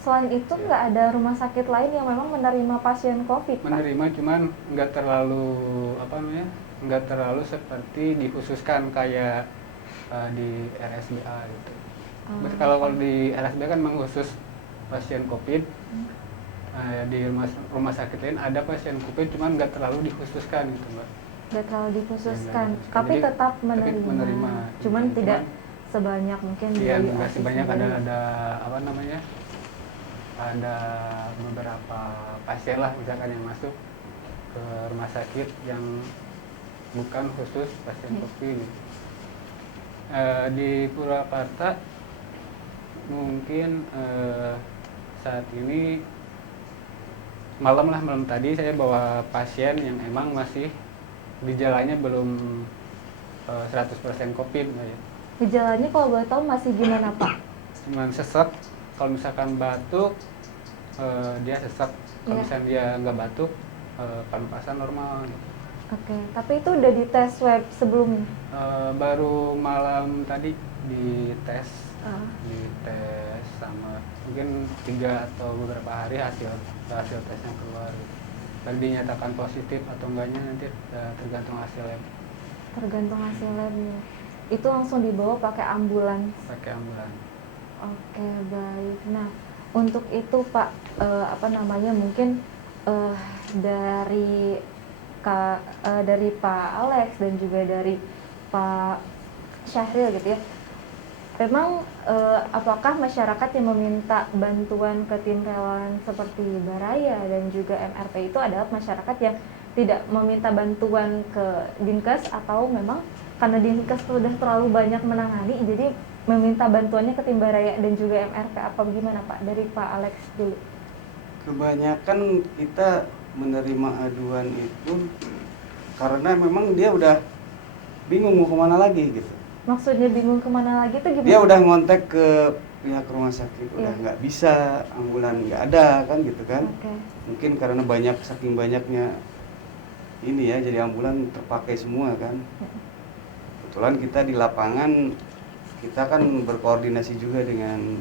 Selain itu nggak ada rumah sakit lain yang memang menerima pasien COVID, Pak? Menerima, cuman nggak terlalu nggak terlalu seperti dikhususkan kayak di RSBA gitu. Kalau di RSBA kan memang khusus pasien COVID. Di rumah sakit lain ada pasien COVID, cuman nggak terlalu dikhususkan gitu Mbak. Nggak terlalu dikhususkan, tapi tetap menerima. Cuman tidak sebanyak mungkin di nggak sebanyak, ada ada beberapa pasien lah misalkan yang masuk ke rumah sakit yang bukan khusus pasien COVID. Di Purwakarta mungkin saat ini malam tadi saya bawa pasien yang emang masih gejalanya belum 100% COVID. Ya. Gejalanya kalau boleh tahu masih gimana Pak? Cuman sesak, kalau misalkan batuk dia sesak, kalau misalkan dia nggak batuk pernapasan normal. Gitu. Oke, tapi itu udah dites swab sebelumnya? Baru malam tadi dites sama mungkin 3 atau beberapa hari hasil tesnya keluar. Gitu. Dan dinyatakan positif atau enggaknya nanti tergantung hasil lab. Tergantung hasil labnya. Itu langsung dibawa pakai ambulans? Pakai ambulans. Oke, baik. Nah, untuk itu Pak, mungkin dari Pak Alex dan juga dari Pak Syahril gitu ya, memang apakah masyarakat yang meminta bantuan ke tim relawan seperti Baraya dan juga MRP itu adalah masyarakat yang tidak meminta bantuan ke Dinkes, atau memang karena Dinkes sudah terlalu banyak menangani jadi meminta bantuannya ke tim Baraya dan juga MRP, apa bagaimana Pak? Dari Pak Alex dulu. Kebanyakan kita menerima aduan itu karena memang dia udah bingung mau kemana lagi gitu. Maksudnya bingung kemana lagi itu gimana? Dia udah ngontek ke pihak rumah sakit, udah nggak bisa, ambulan nggak ada kan gitu kan. Okay. Mungkin karena saking banyaknya ini ya, jadi ambulan terpakai semua kan. Kebetulan kita di lapangan, kita kan berkoordinasi juga dengan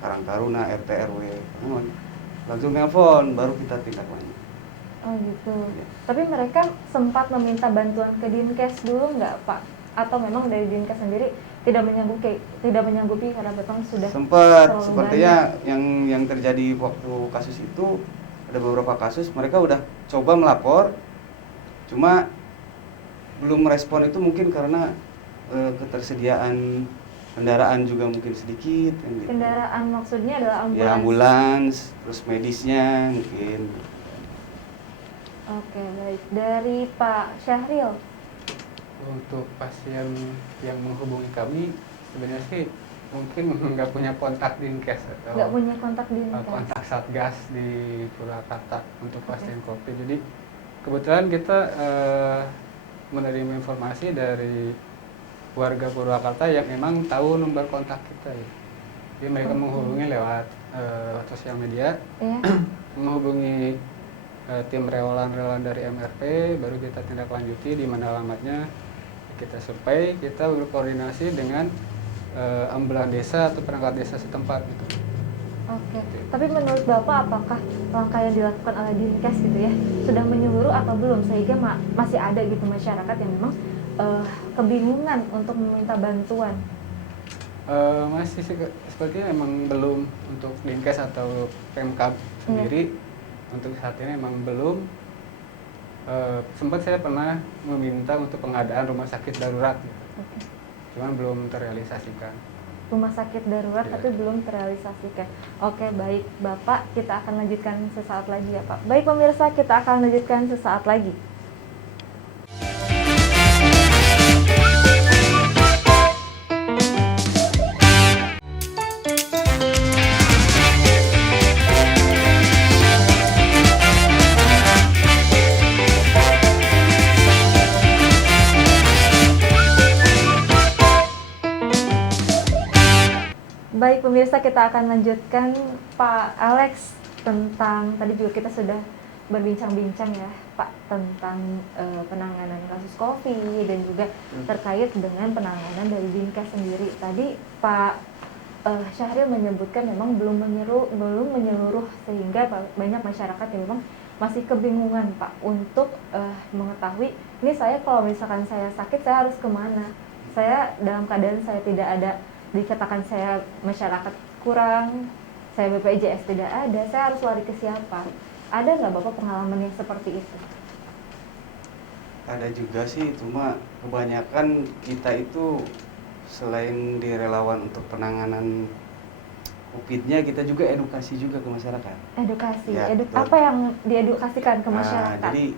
Karang Taruna, RT RW, langsung telepon baru kita tindak lanjut. Oh gitu. Ya. Tapi mereka sempat meminta bantuan ke Dinkes dulu nggak Pak? Atau memang dari Dinkes sendiri tidak menyanggupi karena memang sudah sempat, sepertinya yang terjadi waktu kasus itu, ada beberapa kasus mereka udah coba melapor, cuma belum merespon itu mungkin karena ketersediaan kendaraan juga mungkin sedikit kan gitu. Kendaraan maksudnya adalah ambulans? Ya ambulans, terus medisnya mungkin. Oke, baik. Dari Pak Syahril? Untuk pasien yang menghubungi kami sebenarnya sih mungkin nggak punya kontak Dinkes atau nggak punya kontak Dinkes, kontak Satgas di Purwakarta untuk pasien COVID. Jadi kebetulan kita menerima informasi dari warga Purwakarta yang memang tahu nomor kontak kita ya. Jadi mereka menghubungi lewat sosial media, menghubungi tim relawan dari MRP, baru kita tindak lanjuti di mana alamatnya, kita survei, kita berkoordinasi dengan ambulan desa atau perangkat desa setempat gitu. Oke. Tapi menurut Bapak apakah langkah yang dilakukan oleh Dinkes gitu ya sudah menyeluruh atau belum, sehingga masih ada gitu masyarakat yang memang kebingungan untuk meminta bantuan? Masih sepertinya memang belum untuk Dinkes atau Pemkab sendiri. Untuk saat ini memang belum. Sempat saya pernah meminta untuk pengadaan rumah sakit darurat, cuman belum terrealisasikan. Rumah sakit darurat tapi belum terrealisasikan. Oke, baik Bapak, kita akan lanjutkan sesaat lagi ya Pak. Baik pemirsa, kita akan lanjutkan sesaat lagi. Baik pemirsa, kita akan lanjutkan Pak Alex tentang, tadi juga kita sudah berbincang-bincang ya Pak tentang penanganan kasus COVID dan juga terkait dengan penanganan dari Dinkes sendiri. Tadi Pak Syahril menyebutkan memang belum menyeluruh sehingga banyak masyarakat yang memang masih kebingungan Pak untuk mengetahui, ini saya kalau misalkan saya sakit saya harus kemana? Saya dalam keadaan saya tidak ada, dikatakan saya masyarakat kurang, saya BPJS tidak ada, saya harus lari ke siapa? Ada nggak Bapak pengalaman yang seperti itu? Ada juga sih, cuma kebanyakan kita itu selain di relawan untuk penanganan COVID-nya, kita juga edukasi juga ke masyarakat. Edukasi? Ya, apa yang diedukasikan ke masyarakat? Jadi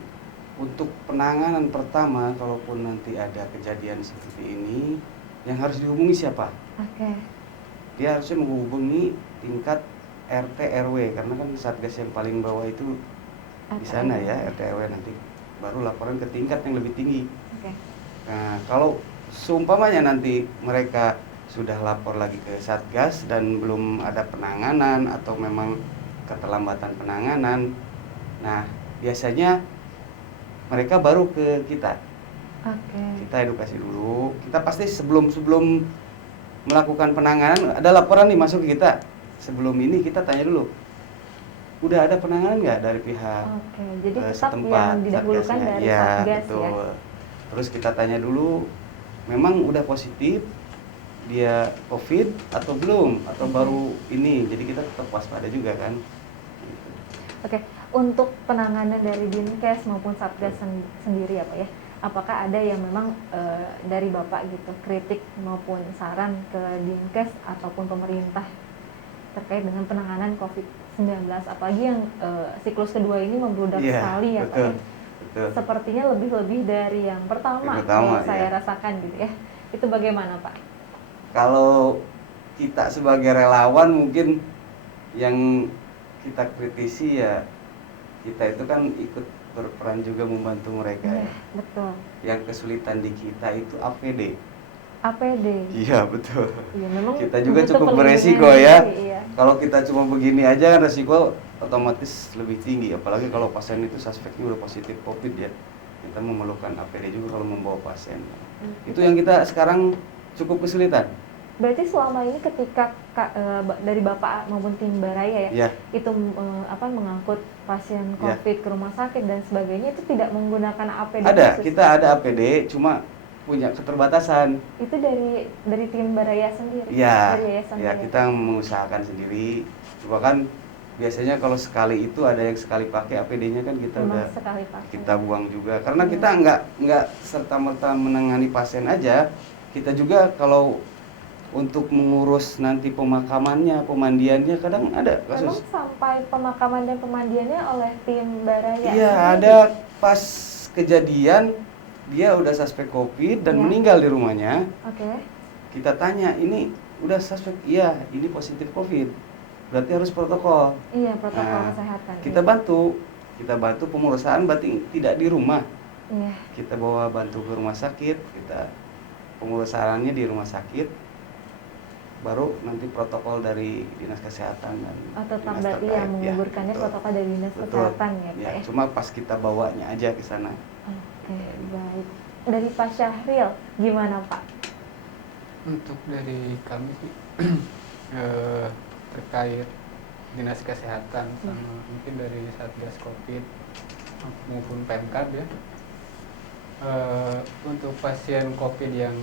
untuk penanganan pertama, kalaupun nanti ada kejadian seperti ini, yang harus dihubungi siapa? Oke. Dia harusnya menghubungi tingkat RT RW, karena kan satgas yang paling bawah itu di sana ya, RT RW, nanti baru laporan ke tingkat yang lebih tinggi. Oke. Nah, kalau seumpamanya nanti mereka sudah lapor lagi ke satgas dan belum ada penanganan atau memang keterlambatan penanganan, nah biasanya mereka baru ke kita. Oke. Kita edukasi dulu. Kita pasti sebelum melakukan penanganan ada laporan nih masuk ke kita. Sebelum ini kita tanya dulu, udah ada penanganan nggak dari pihak Oke, jadi tetap setempat, yang didahulukan satgasnya? dari Ya, satgas betul. ya. Terus kita tanya dulu, memang udah positif dia COVID atau belum, atau baru ini. Jadi kita tetap waspada juga kan. Oke, untuk penanganan dari Dinkes maupun Satgas sendiri ya Pak ya, apakah ada yang memang dari Bapak gitu kritik maupun saran ke Dinkes ataupun pemerintah terkait dengan penanganan COVID-19, apalagi yang siklus kedua ini membludak sekali ya Pak ya? Betul. Sepertinya lebih-lebih dari yang pertama Yang saya rasakan gitu ya. Itu bagaimana Pak? Kalau kita sebagai relawan mungkin yang kita kritisi ya, kita itu kan ikut berperan juga membantu mereka ya. Betul. Yang kesulitan di kita itu APD. APD. Iya betul. Iya, memang Kita juga butuh cukup perlindungan beresiko ya. diri, iya. Kalau kita cuma begini aja kan resiko otomatis lebih tinggi. Apalagi kalau pasien itu suspeknya udah positif COVID ya. Kita memerlukan APD juga kalau membawa pasien. Itu yang kita sekarang cukup kesulitan. Berarti selama ini ketika dari Bapak maupun tim Baraya ya, itu mengangkut pasien COVID ke rumah sakit dan sebagainya, itu tidak menggunakan APD Ada, khusus? kita ada APD, cuma punya keterbatasan. Itu dari tim Baraya sendiri? Ya, dari yayasan ya Baraya? kita mengusahakan sendiri. Bahkan biasanya kalau sekali itu ada yang sekali pakai APD-nya kan kita Memang udah sekali pakai. kita buang juga. Karena kita nggak serta-merta menangani pasien aja. Kita juga kalau untuk mengurus nanti pemakamannya, pemandiannya kadang ada Memang kasus. sampai pemakaman dan pemandiannya oleh tim Baraya? Iya, sendiri? ada pas kejadian dia udah suspek COVID dan meninggal di rumahnya. Oke. Kita tanya, ini udah suspek? Iya, ini positif COVID. Berarti harus protokol. Iya, protokol Nah, kesehatan. Kita bantu pemeriksaan berarti tidak di rumah. Iya. Kita bawa bantu ke rumah sakit, kita pemeriksaaannya di rumah sakit. Baru nanti protokol dari dinas kesehatan dan Tetap dinas berarti terkait. yang menguburkannya betul. protokol dari dinas Betul. kesehatan ya Pak ya? Cuma pas kita bawanya aja ke sana. Oke, baik. Dari Pak Syahril, gimana Pak? Untuk dari kami sih terkait dinas kesehatan sama mungkin dari Satgas Covid maupun Pemkab ya, untuk pasien Covid yang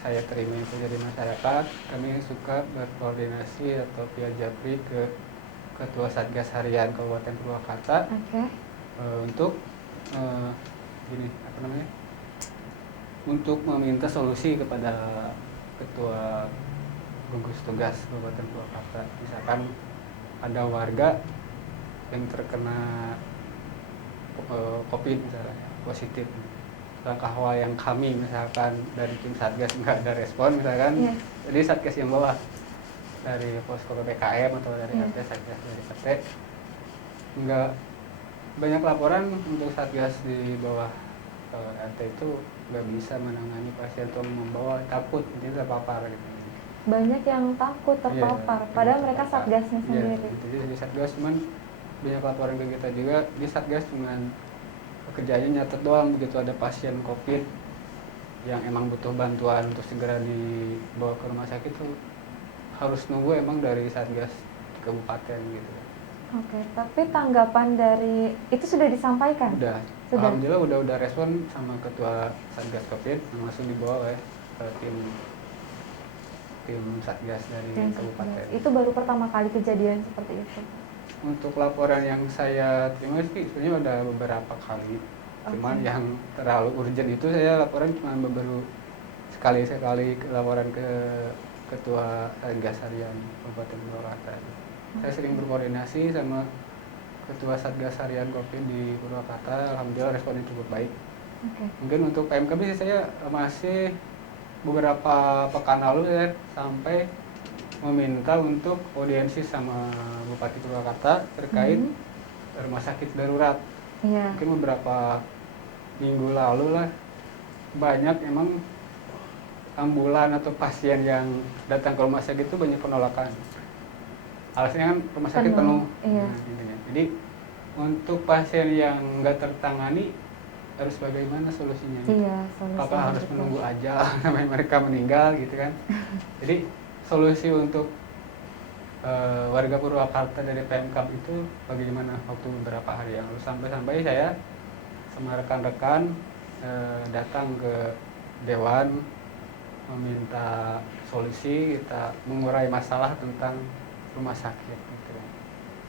saya terima itu dari masyarakat, kami suka berkoordinasi atau via Japri ke Ketua Satgas Harian Kabupaten Purwakarta. Oke. Untuk untuk meminta solusi kepada Ketua Gugus Tugas Kabupaten Purwakarta. Misalkan ada warga yang terkena COVID misalnya positif, langkah awal yang kami misalkan dari tim Satgas nggak ada respon misalkan, jadi Satgas yang bawah dari posko PPKM atau dari RT, Satgas dari RT nggak banyak laporan untuk Satgas di bawah RT itu nggak bisa menangani pasien atau membawa, takut intinya terpapar gitu. Banyak yang takut terpapar, padahal mereka Satgasnya sendiri. Gitu. Jadi di Satgas cuman banyak laporan ke kita juga, di Satgas cuman kerjanya nyatet doang, begitu ada pasien COVID yang emang butuh bantuan untuk segera dibawa ke rumah sakit tuh harus nunggu emang dari Satgas kabupaten gitu. Oke, tapi tanggapan dari itu sudah disampaikan? Sudah. Alhamdulillah udah respon sama Ketua Satgas COVID yang langsung dibawa ya ke tim Satgas dari kabupaten. Itu baru pertama kali kejadian seperti itu? Untuk laporan yang saya terima sih sebenarnya udah beberapa kali. Cuman yang terlalu urgent itu saya laporan cuma baru sekali laporan ke Ketua Satgas Harian Kabupaten Purwakarta. Saya sering berkoordinasi sama Ketua Satgas Harian COVID di Purwakarta, alhamdulillah responnya cukup baik. Oke. Mungkin untuk PMKB sih saya masih beberapa pekan lalu ya sampai meminta untuk audiensi sama Bupati Purwakarta terkait rumah sakit darurat. Iya. Mungkin beberapa minggu lalu lah banyak emang ambulan atau pasien yang datang ke rumah sakit itu banyak penolakan. Alasannya kan rumah sakit penuh. Iya. Nah, intinya. Jadi untuk pasien yang nggak tertangani harus bagaimana solusinya? Iya, solusi. Apakah harus menunggu ajal sampai mereka meninggal gitu kan? Jadi solusi untuk warga Purwakarta dari Pemkab itu bagaimana waktu beberapa hari yang lalu sampai saya sama rekan-rekan datang ke Dewan meminta solusi, kita mengurai masalah tentang rumah sakit gitu.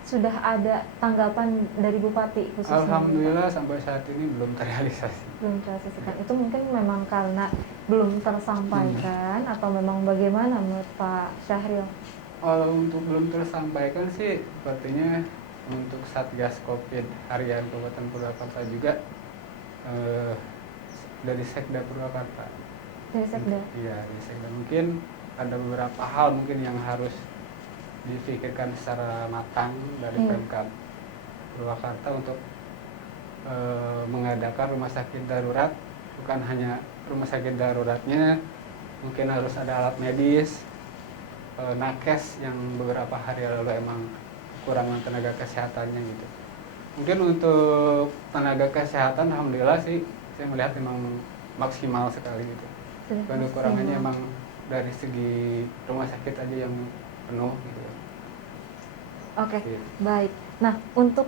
Sudah ada tanggapan dari Bupati khususnya? Alhamdulillah sampai saat ini belum terrealisasi. Belum terrealisasikan. Itu mungkin memang karena belum tersampaikan atau memang bagaimana menurut Pak Syahril? Kalau untuk belum tersampaikan sih sepertinya untuk Satgas Covid Harian Kabupaten Purwakarta juga dari Sekda Purwakarta. Dari Sekda? Iya, dari Sekda. Mungkin ada beberapa hal mungkin yang harus dipikirkan secara matang dari Pemkab Purwakarta untuk mengadakan rumah sakit darurat. Bukan hanya rumah sakit daruratnya, mungkin harus ada alat medis, nakes yang beberapa hari lalu emang kekurangan tenaga kesehatannya gitu. Mungkin untuk tenaga kesehatan alhamdulillah sih saya melihat memang maksimal sekali gitu. Kekurangannya emang dari segi rumah sakit aja yang penuh gitu. Oke, baik. Nah, untuk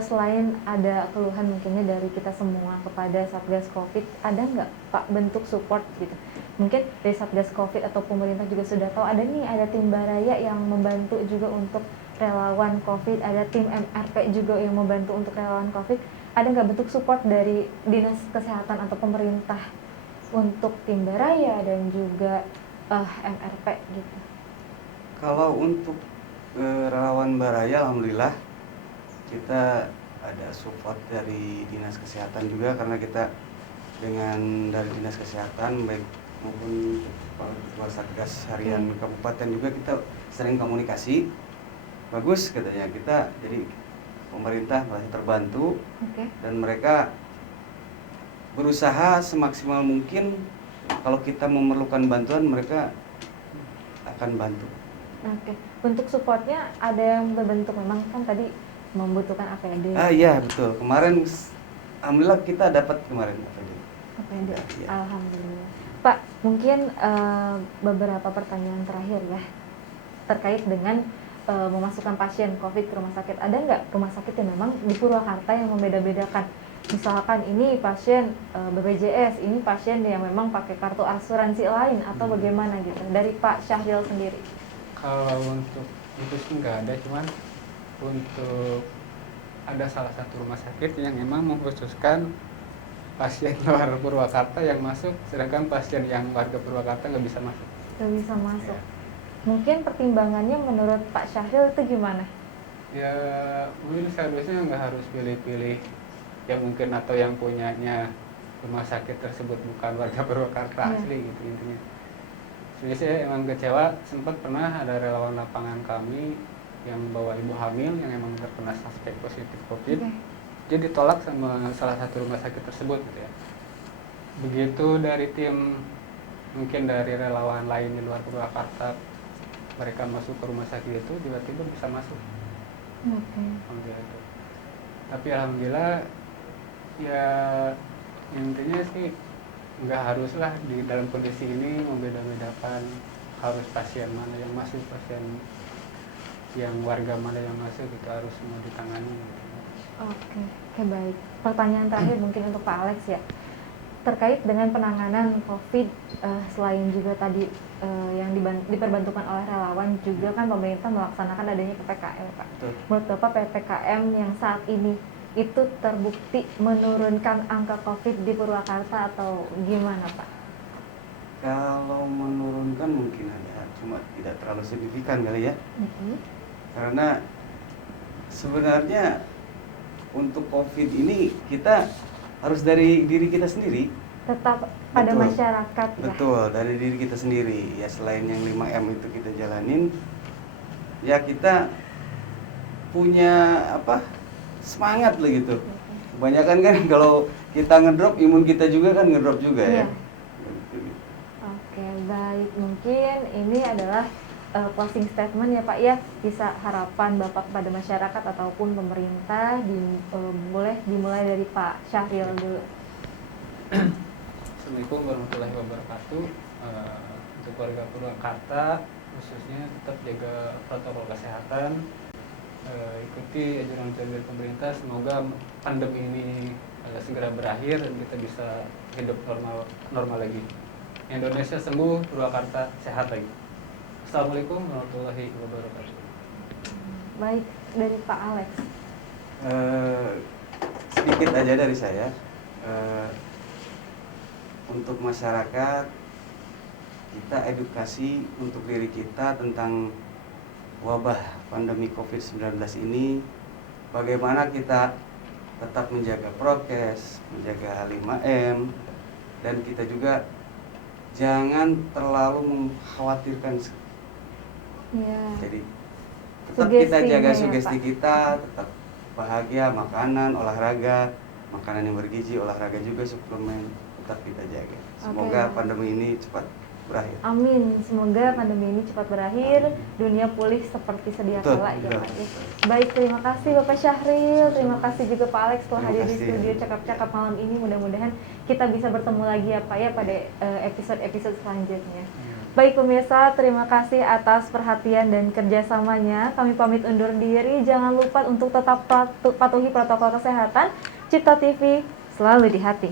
selain ada keluhan mungkinnya dari kita semua kepada Satgas Covid, ada nggak Pak bentuk support gitu? Mungkin dari Satgas Covid atau pemerintah juga sudah tahu ada tim Baraya yang membantu juga untuk relawan Covid, ada tim MRP juga yang membantu untuk relawan Covid. Ada nggak bentuk support dari Dinas Kesehatan atau pemerintah untuk tim Baraya dan juga MRP gitu? Kalau untuk relawan Baraya, alhamdulillah kita ada support dari Dinas Kesehatan juga, karena kita dengan dari Dinas Kesehatan baik maupun Ketua Satgas Harian Kabupaten juga kita sering komunikasi. Bagus katanya kita, jadi pemerintah merasa terbantu dan mereka berusaha semaksimal mungkin kalau kita memerlukan bantuan mereka akan bantu. Oke, bentuk supportnya ada yang berbentuk memang kan tadi membutuhkan APD. Iya betul, kemarin alhamdulillah kita dapat kemarin APD. APD, Ya. Alhamdulillah. Pak, mungkin beberapa pertanyaan terakhir ya terkait dengan memasukkan pasien COVID ke rumah sakit. Ada nggak rumah sakit yang memang di Purwakarta yang membeda-bedakan? Misalkan ini pasien BPJS, ini pasien yang memang pakai kartu asuransi lain atau bagaimana gitu? Dari Pak Syahril sendiri. Kalau untuk itu sih nggak ada, cuman untuk ada salah satu rumah sakit yang memang mengkhususkan pasien luar Purwakarta yang masuk, sedangkan pasien yang warga Purwakarta nggak bisa masuk. Nggak bisa masuk. Mungkin pertimbangannya menurut Pak Syahril itu gimana? Ya mungkin seharusnya nggak harus pilih-pilih yang mungkin atau yang punyanya rumah sakit tersebut bukan warga Purwakarta asli gitu intinya. Jadi saya emang kecewa, sempat pernah ada relawan lapangan kami yang bawa ibu hamil yang emang terkena suspek positif COVID, dia ditolak sama salah satu rumah sakit tersebut gitu ya. Begitu dari tim mungkin dari relawan lain di luar Purwakarta mereka masuk ke rumah sakit itu tiba-tiba bisa masuk. Alhamdulillah. Tapi alhamdulillah ya intinya sih nggak haruslah di dalam kondisi ini membeda-bedakan harus pasien mana yang masuk, pasien yang warga mana yang masuk, itu harus semua ditangani. Oke, baik. Pertanyaan terakhir mungkin untuk Pak Alex ya, terkait dengan penanganan COVID, selain juga tadi yang diperbantukan oleh relawan, juga kan pemerintah melaksanakan adanya PPKM, Pak. Menurut Bapak PPKM yang saat ini itu terbukti menurunkan angka COVID di Purwakarta atau gimana, Pak? Kalau menurunkan mungkin ada, cuma tidak terlalu signifikan kali ya. Karena sebenarnya untuk COVID ini kita harus dari diri kita sendiri. Tetap pada Betul. masyarakat ya. Betul, dari diri kita sendiri. Ya selain yang 5M itu kita jalanin, ya kita punya semangat lah gitu. Kebanyakan kan kalau kita ngedrop, imun kita juga kan ngedrop juga ya. Iya. Oke, baik. Mungkin ini adalah closing statement ya Pak ya, bisa harapan Bapak kepada masyarakat ataupun pemerintah boleh dimulai dari Pak Syahril dulu. Assalamualaikum warahmatullahi wabarakatuh. Untuk warga Purwakarta khususnya tetap jaga protokol kesehatan, ikuti anjuran-anjuran pemerintah. Semoga pandemi ini segera berakhir dan kita bisa hidup normal lagi. Indonesia sembuh, Purwakarta sehat lagi. Assalamualaikum warahmatullahi wabarakatuh. Baik, dari Pak Alex. Sedikit aja dari saya. Untuk masyarakat, kita edukasi untuk diri kita tentang wabah pandemi COVID-19 ini, bagaimana kita tetap menjaga prokes, menjaga 5M, dan kita juga jangan terlalu mengkhawatirkan. Ya. Jadi tetap kita jaga Sugestinya ya, sugesti Pak. kita, tetap bahagia, makanan, olahraga, makanan yang bergizi, olahraga juga, suplemen, tetap kita jaga. Semoga pandemi ini cepat berakhir. Amin. Semoga pandemi ini cepat berakhir, dunia pulih seperti sedia Betul, kala ya betul. Pak. Baik, terima kasih Bapak Syahril, terima kasih juga Pak Alex telah Terima hadir di kasih. studio cakap-cakap malam ini. Mudah-mudahan kita bisa bertemu lagi ya Pak ya pada episode-episode selanjutnya. Baik pemirsa, terima kasih atas perhatian dan kerjasamanya. Kami pamit undur diri. Jangan lupa untuk tetap patuhi protokol kesehatan. Cipta TV selalu di hati.